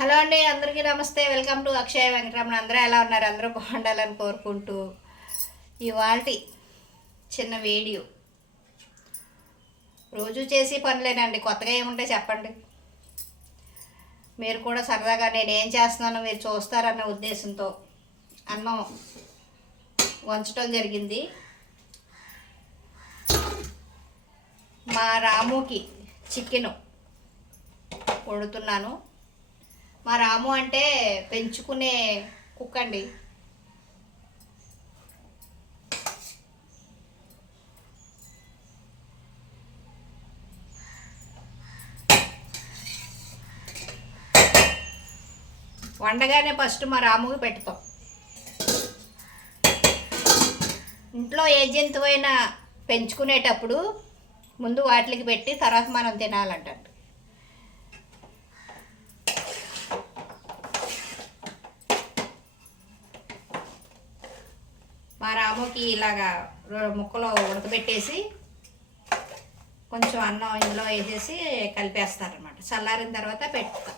Hello అండి అందరికీ నమస్తే. Welcome to Akshaya Venkataramana. అందరూ ఎలా ఉన్నారు? అందరూ బాగుండాలని కోరుకుంటూ ఇవాల్టి చిన్న వీడియో. రోజు చేసి పనులేనండి కొత్తగా ఏముంటే చెప్పండి. మీరు కూడా సరదాగా నేను ఏం చేస్తున్నానో మీరు చూస్తారన్న ఉద్దేశంతో అన్నం వంచడం జరిగింది. మా రాముకి చికెను వండుతున్నాను. మా రాము అంటే పెంచుకునే కుక్క అండి. వండగానే ఫస్ట్ మా రాముకి పెడతాం ఇంట్లో ఏ జంతువైనా పెంచుకునేటప్పుడు ముందు వాటికి పెట్టి తర్వాత మనం తినాలంటారు మా ఇలాగా ముక్కలో ముక్కలు ఉడకబెట్టేసి కొంచెం అన్నం ఇందులో వేసేసి కలిపేస్తారనమాట చల్లారిన తర్వాత పెడతా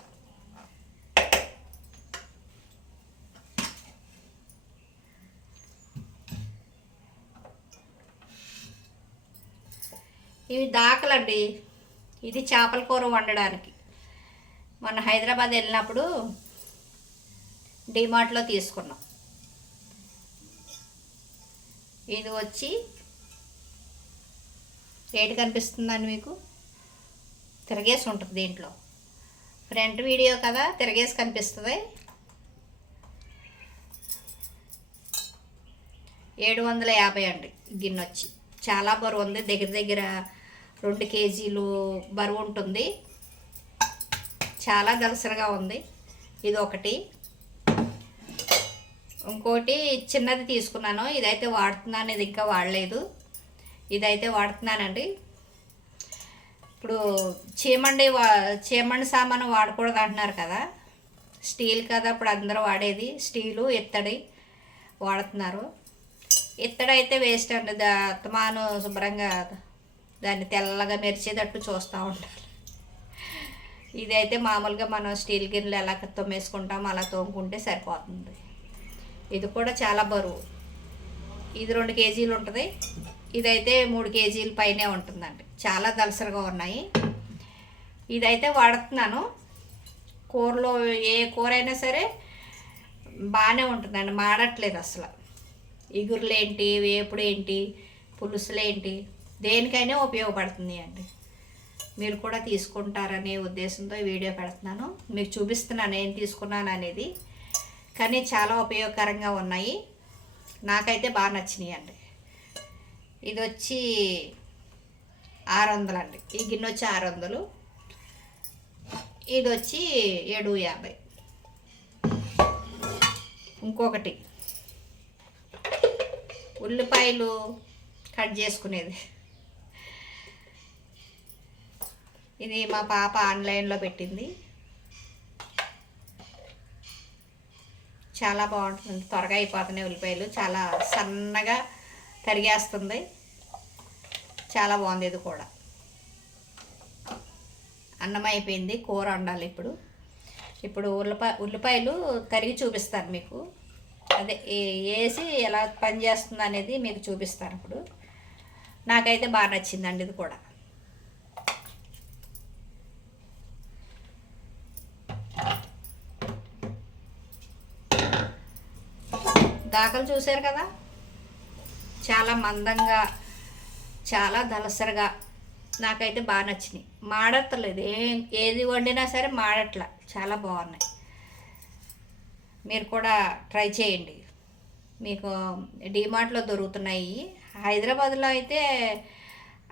ఇవి దాకలండి. ఇది చేపల కూర వండడానికి. మొన్న హైదరాబాద్ వెళ్ళినప్పుడు డిమార్ట్లో తీసుకున్నాం. ఇది వచ్చి రేటు కనిపిస్తుందండి మీకు? తిరగేసి ఉంటుంది దీంట్లో. ఫ్రంట్ వీడియో కదా తిరగేసి కనిపిస్తుంది. ఏడు వందల యాభై అండి గిన్నె వచ్చి చాలా బరువు ఉంది. దగ్గర దగ్గర రెండు కేజీలు బరువు ఉంటుంది. చాలా దలసరగా ఉంది. ఇది ఒకటి. ఇంకోటి చిన్నది తీసుకున్నాను. ఇదైతే వాడుతున్నాను ఇది ఇంకా వాడలేదు. ఇదైతే వాడుతున్నానండి. ఇప్పుడు చీమండి వా చీమండి సామాను వాడకూడదు అంటున్నారు కదా. స్టీల్ కదా ఇప్పుడు అందరూ వాడేది. స్టీలు ఇత్తడి వాడుతున్నారు. ఇత్తడి అయితే వేస్ట్ అండి. దా అత్తమాను శుభ్రంగా దాన్ని తెల్లగా మెరిచేటట్టు చూస్తూ ఉండాలి ఇదైతే మామూలుగా మనం స్టీల్ గిన్నెలు ఎలా తోమేసుకుంటామో అలా తోముకుంటే సరిపోతుంది. ఇది కూడా చాలా బరువు. ఇది రెండు కేజీలు ఉంటుంది. ఇదైతే మూడు కేజీల పైనే ఉంటుందండి. చాలా దలసరగా ఉన్నాయి. ఇదైతే వాడుతున్నాను. కూరలో ఏ కూర అయినా సరే బాగానే ఉంటుందండి. మాడట్లేదు అసలు. ఇగురులేంటి వేపుడేంటి పులుసులేంటి దేనికైనా ఉపయోగపడుతుంది అండి. మీరు కూడా తీసుకుంటారనే ఉద్దేశంతో వీడియో పెడుతున్నాను. మీకు చూపిస్తున్నాను ఏం తీసుకున్నాను అనేది. కానీ చాలా ఉపయోగకరంగా ఉన్నాయి. నాకైతే బాగా నచ్చినాయి అండి. ఇది వచ్చి ఆరు వందలు అండి. ఈ గిన్నె వచ్చి ఆరు వందలు. ఇది వచ్చి ఏడు యాభై. ఇంకొకటి. ఉల్లిపాయలు కట్ చేసుకునేది. ఇది మా పాప ఆన్లైన్లో పెట్టింది. చాలా బాగుంటుంది. త్వరగా అయిపోతున్నాయి ఉల్లిపాయలు. చాలా సన్నగా తరిగేస్తుంది. చాలా బాగుంది ఇది కూడా. అన్నం అయిపోయింది. కూర వండాలి ఇప్పుడు. ఇప్పుడు ఉల్లిపాయ ఉల్లిపాయలు తరిగి చూపిస్తాను మీకు. అదే వేసి ఎలా పనిచేస్తుంది అనేది మీకు చూపిస్తాను ఇప్పుడు. నాకైతే బాగా నచ్చిందండి ఇది కూడా. దాఖలు చూశారు కదా? చాలా మందంగా చాలా దలసరగా నాకైతే బాగా నచ్చినాయి. మాడట్లేదు. ఏం ఏది వండినా సరే మాడట్ల. చాలా బాగున్నాయి. మీరు కూడా ట్రై చేయండి. మీకు డిమార్ట్లో దొరుకుతున్నాయి. హైదరాబాద్లో అయితే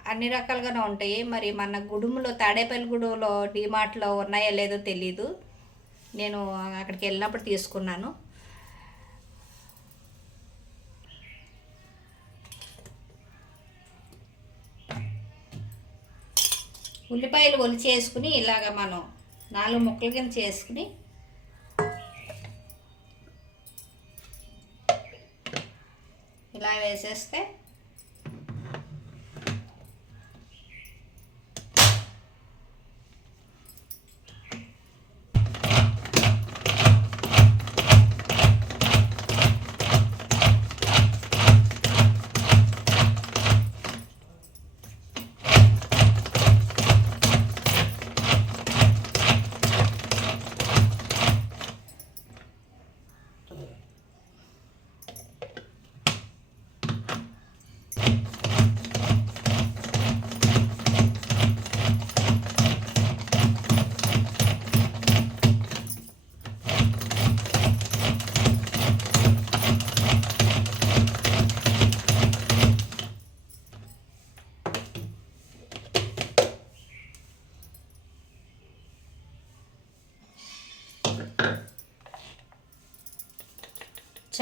అన్ని రకాలుగానే ఉంటాయి. మరి మన గుడుములో తాడేపల్లి గుడులో డిమార్ట్లో ఉన్నాయో లేదో తెలీదు. నేను అక్కడికి వెళ్ళినప్పుడు తీసుకున్నాను. ఉల్లిపాయలు ఒలిచి చేసుకుని ఇలాగ మనం నాలుగు ముక్కల కింద చేసుకుని ఇలా వేసేస్తే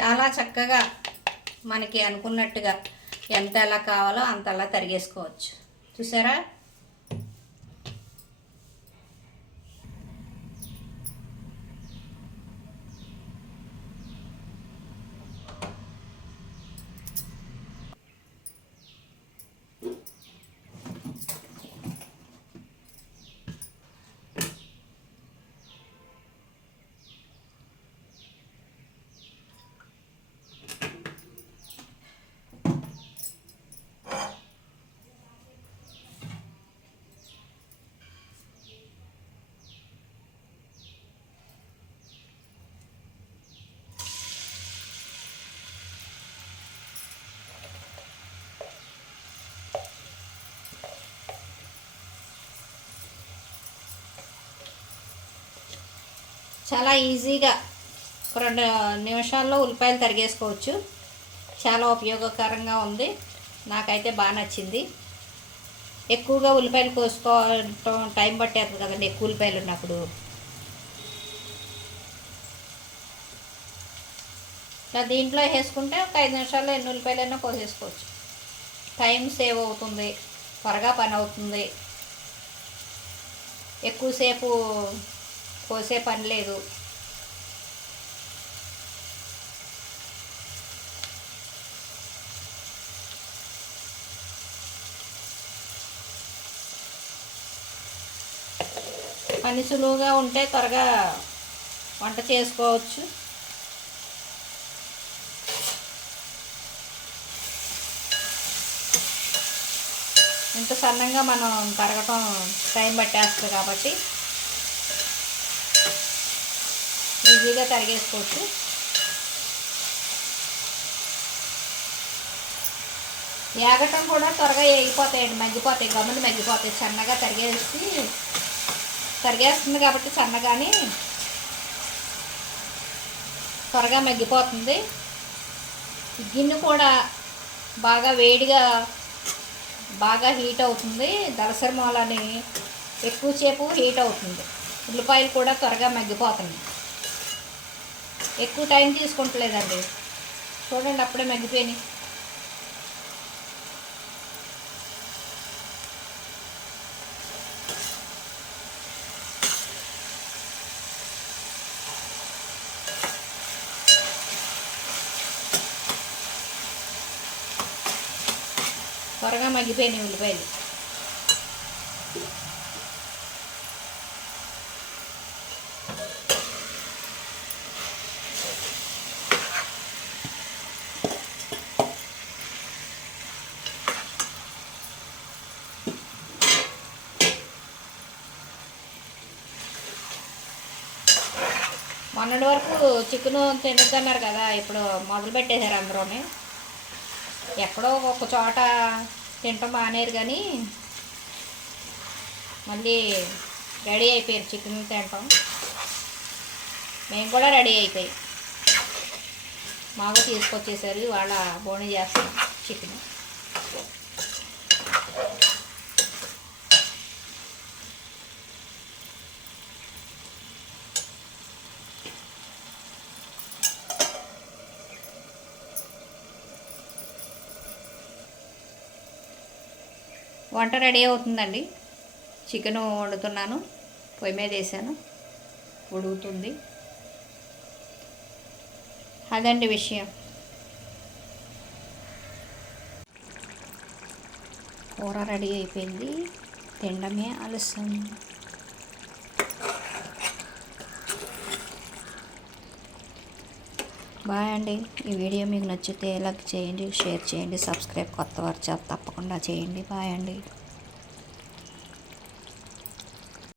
చాలా చక్కగా మనకి అనుకున్నట్టుగా ఎంత ఎలా కావాలో అంత అలా తరిగేసుకోవచ్చు. చూసారా? చాలా ఈజీగా ఒక రెండు నిమిషాల్లో ఉల్లిపాయలు తరిగేసుకోవచ్చు. చాలా ఉపయోగకరంగా ఉంది. నాకైతే బాగా నచ్చింది. ఎక్కువగా ఉల్లిపాయలు కోసుకోవటం టైం పట్టేస్తుంది కదండి ఎక్కువ ఉల్లిపాయలు ఉన్నప్పుడు. ఇలా దీంట్లో వేసుకుంటే ఒక ఐదు నిమిషాల్లో ఎన్ని ఉల్లిపాయలైనా కోసేసుకోవచ్చు. టైం సేవ్ అవుతుంది. త్వరగా పని అవుతుంది. ఎక్కువసేపు కోసే పని లేదు. పని సులువుగా ఉంటే త్వరగా వంట చేసుకోవచ్చు. ఇంత సన్నంగా మనం తరగటం టైం పట్టేస్తుంది కాబట్టి ఈజీగా తరిగేసుకోవచ్చు. ఏగటం కూడా త్వరగా వేగిపోతాయండి మగ్గిపోతాయి గమ్ములు మగ్గిపోతాయి. సన్నగా తరిగేసి తరిగేస్తుంది కాబట్టి సన్నగాని త్వరగా మగ్గిపోతుంది. గిన్నె కూడా బాగా వేడిగా బాగా హీట్ అవుతుంది. దలసరి మూలని ఎక్కువసేపు హీట్ అవుతుంది. ఉల్లిపాయలు కూడా త్వరగా మగ్గిపోతున్నాయి. ఎక్కువ టైం తీసుకుంటలేదండి చూడండి అప్పుడే మగ్గిపోయినాయి. త్వరగా మగ్గిపోయినాయి ఉల్లిపాయలు. మొన్నటి వరకు చికెన్ తినొద్దన్నారు కదా ఇప్పుడు మొదలు పెట్టేశారు అందరూని. ఎక్కడో ఒక చోట తింటాం మానేరు కానీ మళ్ళీ రెడీ అయిపోయారు చికెన్ తింటాం మేము కూడా రెడీ అయిపోయి. మాకు తీసుకొచ్చేసారు వాళ్ళ బోని చేస్తాం చికెన్. వంట రెడీ అవుతుందండి. చికెన్ వండుతున్నాను. పొయ్యి మీద వేసాను. ఉడుకుతుంది. అదండి విషయం. కూర రెడీ అయిపోయింది. తినడమే ఆలస్యం. బాయ్ అండి. ఈ వీడియో మీకు నచ్చితే లైక్ చేయండి షేర్ చేయండి సబ్స్క్రైబ్ కొత్త వారు తప్పకుండా చేయండి. బాయ్ అండి.